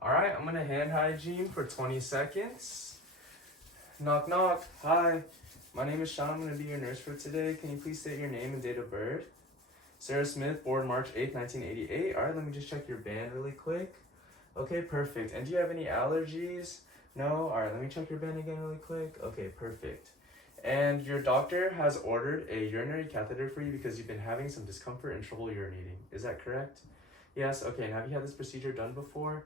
Alright, I'm gonna hand hygiene for 20 seconds. Knock, knock. Hi, my name is Sean. I'm gonna be your nurse for today. Can you please state your name and date of birth? Sarah Smith, born March 8th, 1988. Alright, let me just check your band really quick. Okay, perfect. And do you have any allergies? No? Alright, let me check your band again really quick. Okay, perfect. And your doctor has ordered a urinary catheter for you because you've been having some discomfort and trouble urinating. Is that correct? Yes? Okay, and have you had this procedure done before?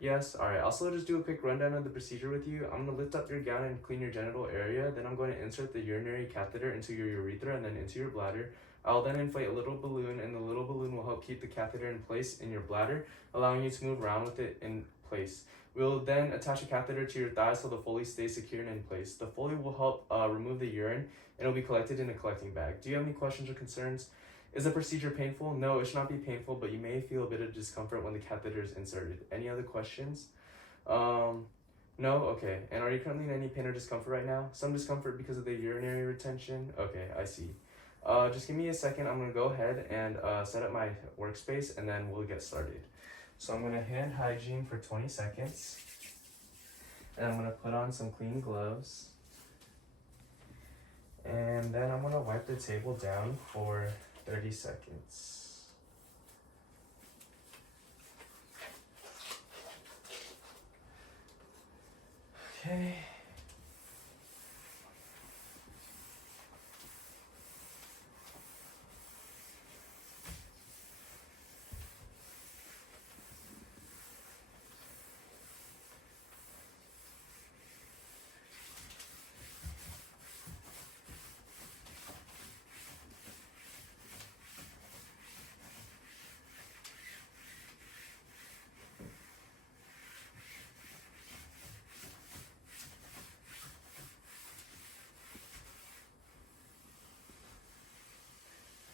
Yes? Alright, I'll also just do a quick rundown of the procedure with you. I'm going to lift up your gown and clean your genital area. Then I'm going to insert the urinary catheter into your urethra and then into your bladder. I'll then inflate a little balloon, and the little balloon will help keep the catheter in place in your bladder, allowing you to move around with it in place. We'll then attach a catheter to your thigh so the Foley stays secured in place. The Foley will help remove the urine, and it'll be collected in a collecting bag. Do you have any questions or concerns? Is the procedure painful? No, it should not be painful, but you may feel a bit of discomfort when the catheter is inserted. Any other questions? No? Okay. And are you currently in any pain or discomfort right now? Some discomfort because of the urinary retention? Okay, I see. Just give me a second. I'm going to go ahead and set up my workspace, and then we'll get started. So I'm going to hand hygiene for 20 seconds. And I'm going to put on some clean gloves. And then I'm going to wipe the table down for 30 seconds. Okay.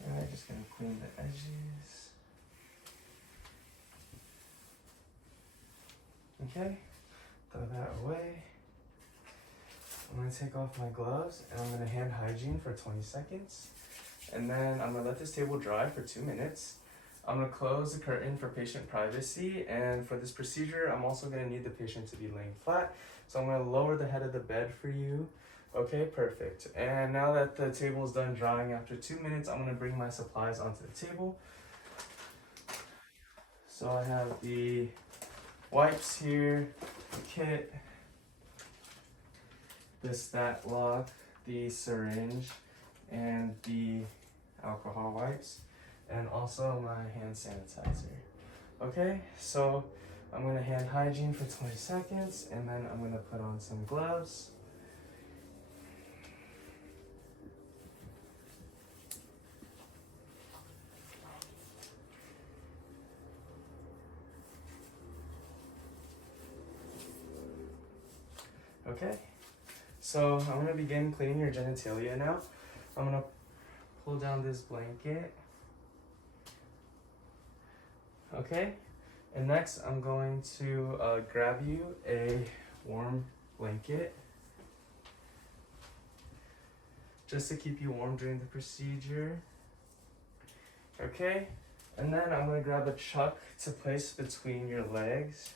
Alright, just gonna clean the edges. Okay, throw that away. I'm gonna take off my gloves and I'm gonna hand hygiene for 20 seconds. And then I'm gonna let this table dry for 2 minutes. I'm gonna close the curtain for patient privacy, and for this procedure, I'm also gonna need the patient to be laying flat. So I'm gonna lower the head of the bed for you. Okay, perfect. And now that the table is done drying after 2 minutes, I'm gonna bring my supplies onto the table. So I have the wipes here, the kit, the stat lock, the syringe, and the alcohol wipes, and also my hand sanitizer. Okay, so I'm gonna hand hygiene for 20 seconds, and then I'm gonna put on some gloves. Okay, so I'm gonna begin cleaning your genitalia now. I'm gonna pull down this blanket. Okay, and next I'm going to grab you a warm blanket just to keep you warm during the procedure. Okay, and then I'm gonna grab a chuck to place between your legs.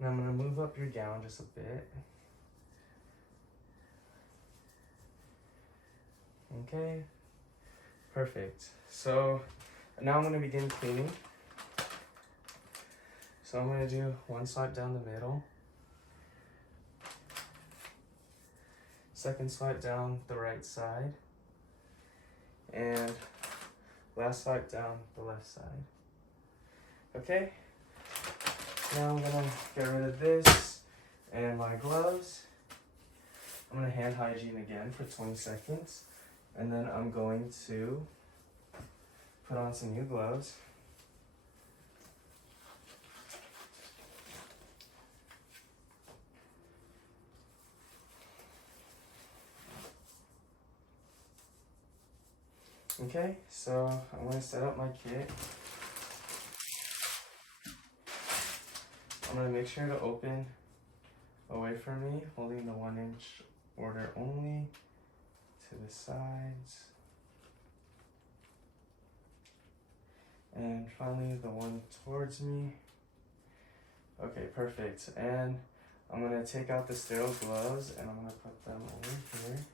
And I'm gonna move up your gown just a bit. Okay, perfect. So now I'm gonna begin cleaning. So I'm gonna do one swipe down the middle, second swipe down the right side, and last swipe down the left side. Okay, now I'm gonna get rid of this and my gloves. I'm gonna hand hygiene again for 20 seconds, and then I'm going to put on some new gloves. Okay, so I'm gonna set up my kit. I'm gonna make sure to open away from me, holding the 1-inch border only to the sides. And finally, the one towards me. Okay, perfect. And I'm gonna take out the sterile gloves and I'm gonna put them over here.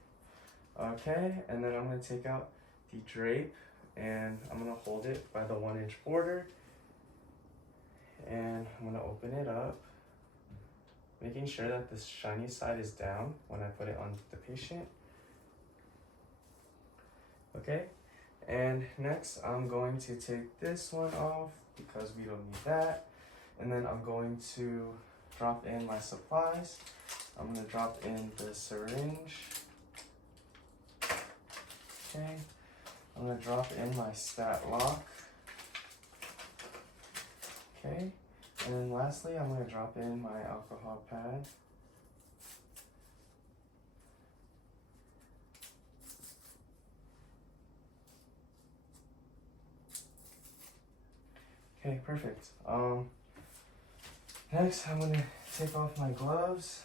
Okay, and then I'm gonna take out the drape and I'm gonna hold it by the 1-inch border. And I'm gonna open it up, making sure that the shiny side is down when I put it on the patient. Okay, and next I'm going to take this one off because we don't need that. And then I'm going to drop in my supplies. I'm gonna drop in the syringe. Okay, I'm gonna drop in my stat lock. Okay, and then lastly, I'm gonna drop in my alcohol pad. Okay, perfect. Next, I'm gonna take off my gloves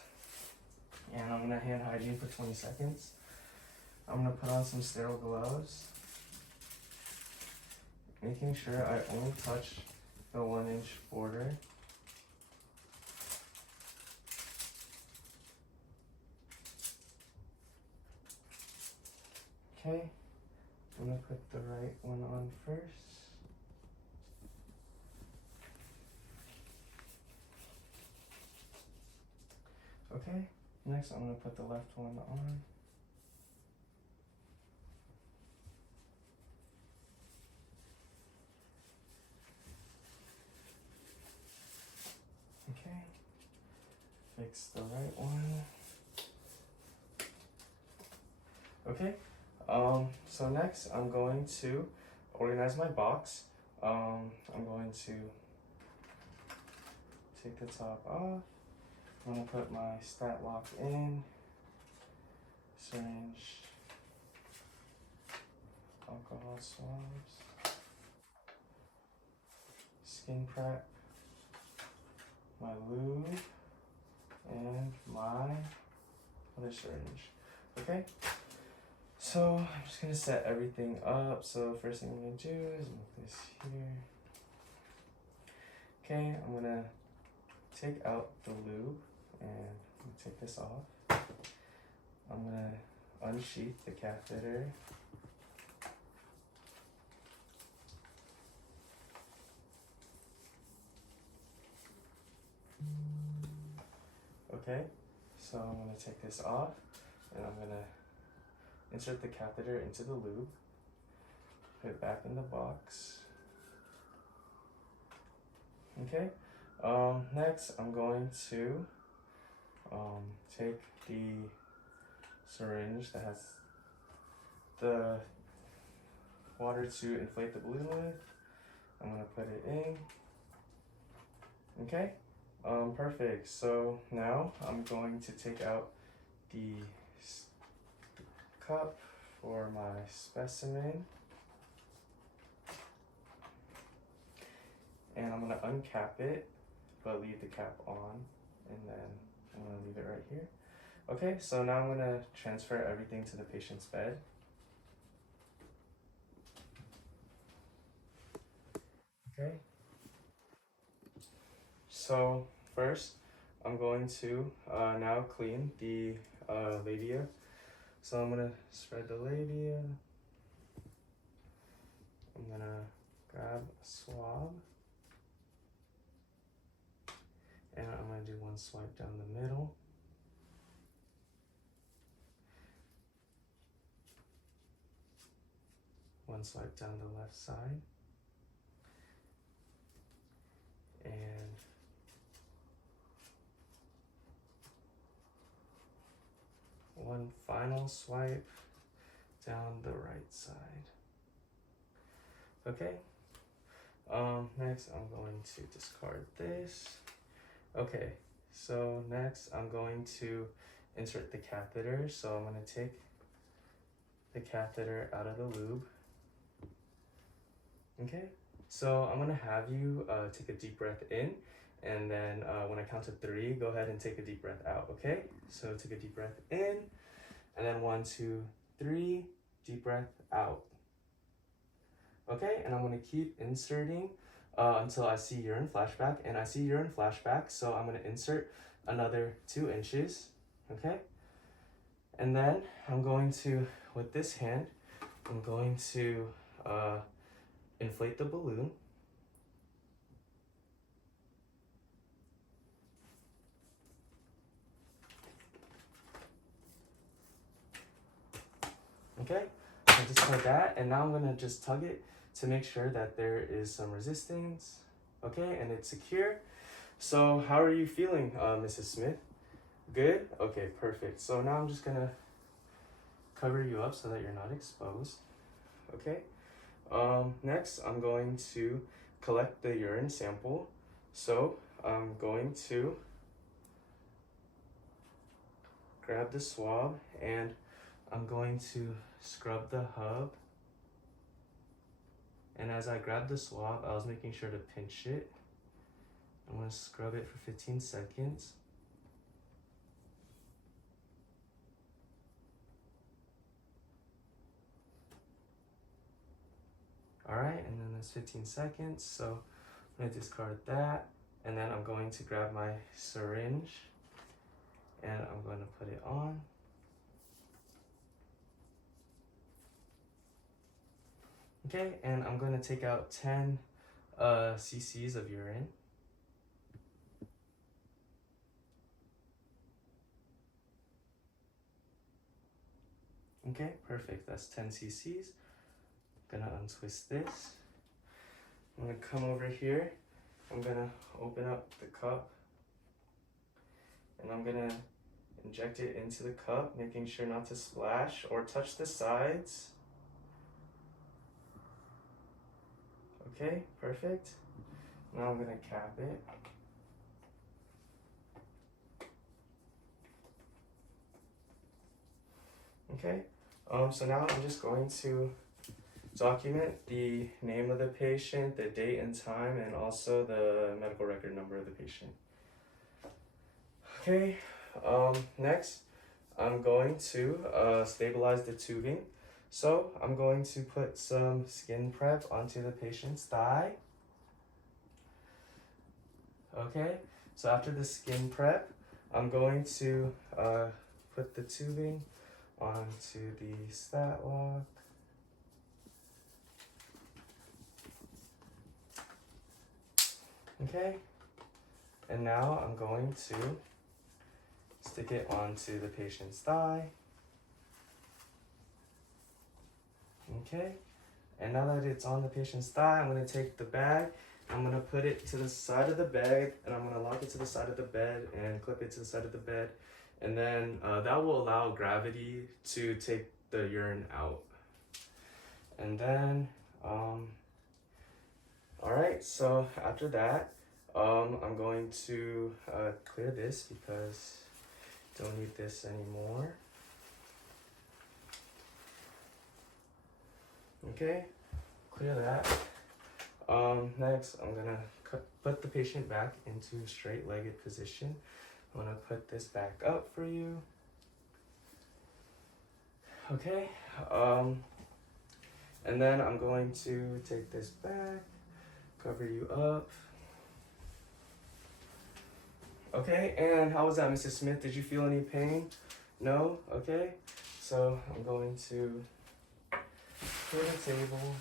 and I'm gonna hand hygiene for 20 seconds. I'm gonna put on some sterile gloves, making sure I only touch the 1-inch border. Okay, I'm gonna put the right one on first. Okay, next I'm gonna put the left one on. Okay, fix the right one. Okay, so next I'm going to organize my box. I'm going to take the top off. I'm gonna put my stat lock in, syringe, alcohol swabs, skin prep, my lube, and my other syringe. Okay, so I'm just gonna set everything up. So first thing I'm gonna do is move this here. Okay, I'm gonna take out the lube and I'm gonna take this off. I'm gonna unsheath the catheter. Okay, so I'm gonna take this off and I'm gonna insert the catheter into the lube, put it back in the box. Okay, next I'm going to take the syringe that has the water to inflate the balloon with. I'm gonna put it in. Okay, perfect. So now I'm going to take out the cup for my specimen. And I'm gonna uncap it, but leave the cap on, and then I'm gonna leave it right here. Okay, so now I'm gonna transfer everything to the patient's bed. Okay. So first, I'm going to now clean the labia. So I'm gonna spread the labia. I'm gonna grab a swab. And I'm gonna do one swipe down the middle. One swipe down the left side. And one final swipe down the right side. Okay. Next I'm going to discard this. Okay, so next I'm going to insert the catheter. So I'm gonna take the catheter out of the lube. Okay, so I'm gonna have you take a deep breath in, and then when I count to 3, go ahead and take a deep breath out, okay? So take a deep breath in, and then 1, 2, 3, deep breath out. Okay, and I'm gonna keep inserting until I see urine flashback, and I see urine flashback, so I'm gonna insert another 2 inches, okay? And then I'm going to, with this hand, I'm going to inflate the balloon. Okay, I just like that, and now I'm gonna just tug it to make sure that there is some resistance, okay, and it's secure. So how are you feeling, Mrs. Smith? Good? Okay, perfect. So now I'm just gonna cover you up so that you're not exposed, okay? Next, I'm going to collect the urine sample. So I'm going to grab the swab and I'm going to scrub the hub. And as I grab the swab, I was making sure to pinch it. I'm going to scrub it for 15 seconds. All right, and then that's 15 seconds. So I'm going to discard that. And then I'm going to grab my syringe and I'm going to put it on. Okay, and I'm going to take out 10 cc's of urine. Okay, perfect. That's 10 cc's. I'm gonna untwist this. I'm gonna come over here. I'm gonna open up the cup. And I'm gonna inject it into the cup, making sure not to splash or touch the sides. Okay, perfect. Now I'm gonna cap it. Okay, so now I'm just going to document the name of the patient, the date and time, and also the medical record number of the patient. Okay, next I'm going to stabilize the tubing. So I'm going to put some skin prep onto the patient's thigh. Okay, so after the skin prep, I'm going to put the tubing onto the stat lock. Okay, and now I'm going to stick it onto the patient's thigh. Okay, and now that it's on the patient's thigh, I'm going to take the bag, I'm going to put it to the side of the bed, and I'm going to lock it to the side of the bed and clip it to the side of the bed, and then that will allow gravity to take the urine out. And then, all right, so after that, I'm going to clear this because I don't need this anymore. Okay, clear that. Next, I'm gonna put the patient back into straight-legged position. I'm gonna put this back up for you. Okay, and then I'm going to take this back, cover you up. Okay, and how was that, Mrs. Smith? Did you feel any pain? No? Okay, so I'm going to clear the table.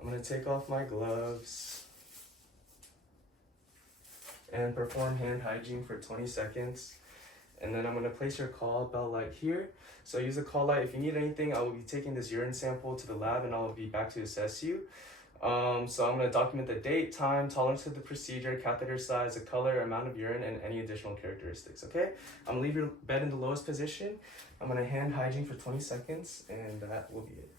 I'm going to take off my gloves and perform hand hygiene for 20 seconds. And then I'm going to place your call bell light here. So use the call light. If you need anything, I will be taking this urine sample to the lab and I will be back to assess you. So I'm going to document the date, time, tolerance to the procedure, catheter size, the color, amount of urine, and any additional characteristics, okay? I'm going to leave your bed in the lowest position. I'm going to hand hygiene for 20 seconds, and that will be it.